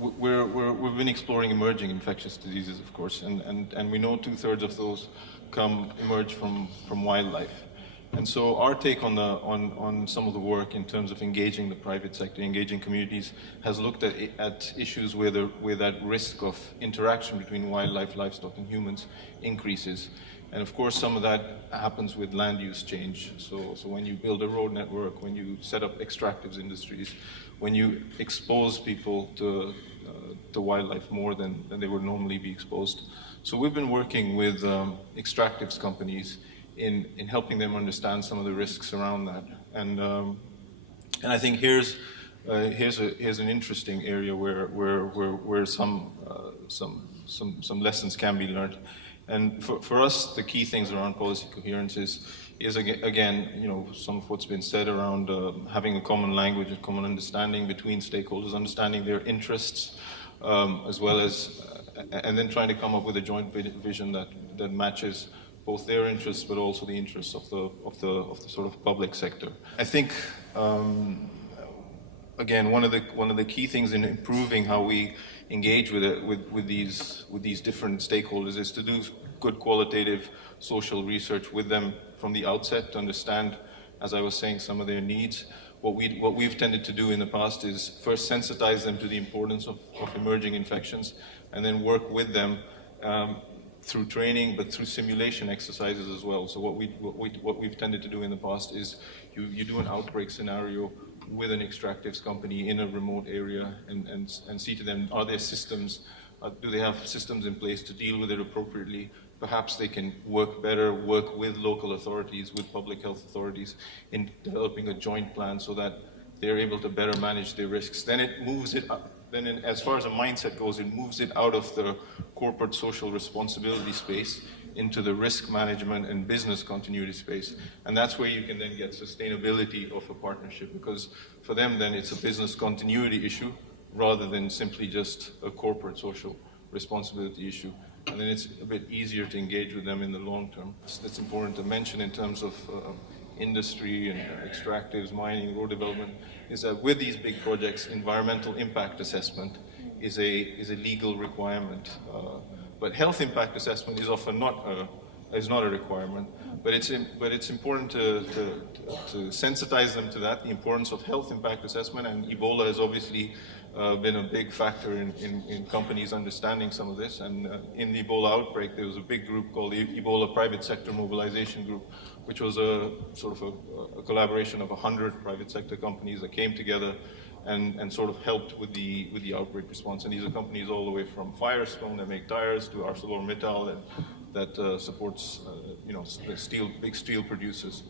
we've been exploring emerging infectious diseases, of course, and we know 2/3 of those emerge from wildlife. And so our take on some of the work in terms of engaging the private sector, engaging communities, has looked at issues where that risk of interaction between wildlife, livestock, and humans increases. And of course, some of that happens with land use change. So when you build a road network, when you set up extractives industries, when you expose people to wildlife more than they would normally be exposed. So we've been working with extractives companies in helping them understand some of the risks around that. And I think here's an interesting area where some lessons can be learned. And for us, the key things around policy coherence is again, some of what's been said around having a common language, a common understanding between stakeholders, understanding their interests, as well as, and then trying to come up with a joint vision that matches both their interests, but also the interests of the sort of public sector. I think, again, one of the key things in improving how we engage with these different stakeholders is to do good qualitative social research with them from the outset to understand, as I was saying, some of their needs. What we've tended to do in the past is first sensitize them to the importance of emerging infections, and then work with them through training, but through simulation exercises as well. So what we've tended to do in the past is you do an outbreak scenario with an extractives company in a remote area and see to them, are there systems, do they have systems in place to deal with it appropriately? Perhaps they can work with local authorities, with public health authorities in developing a joint plan so that they're able to better manage their risks. Then it moves it up. Then as far as a mindset goes, it moves it out of the corporate social responsibility space into the risk management and business continuity space. And that's where you can then get sustainability of a partnership, because for them then it's a business continuity issue rather than simply just a corporate social responsibility issue. And then it's a bit easier to engage with them in the long term. That's important to mention in terms of industry and extractives, mining, road development, is that with these big projects, environmental impact assessment is a legal requirement. But health impact assessment is often not a requirement. But it's important to sensitize them to that, the importance of health impact assessment. And Ebola has obviously been a big factor in companies understanding some of this. And in the Ebola outbreak, there was a big group called the Ebola Private Sector Mobilization Group, which was a sort of a collaboration of 100 private sector companies that came together and sort of helped with the outbreak response. And these are companies all the way from Firestone that make tires to ArcelorMittal that supports big steel producers.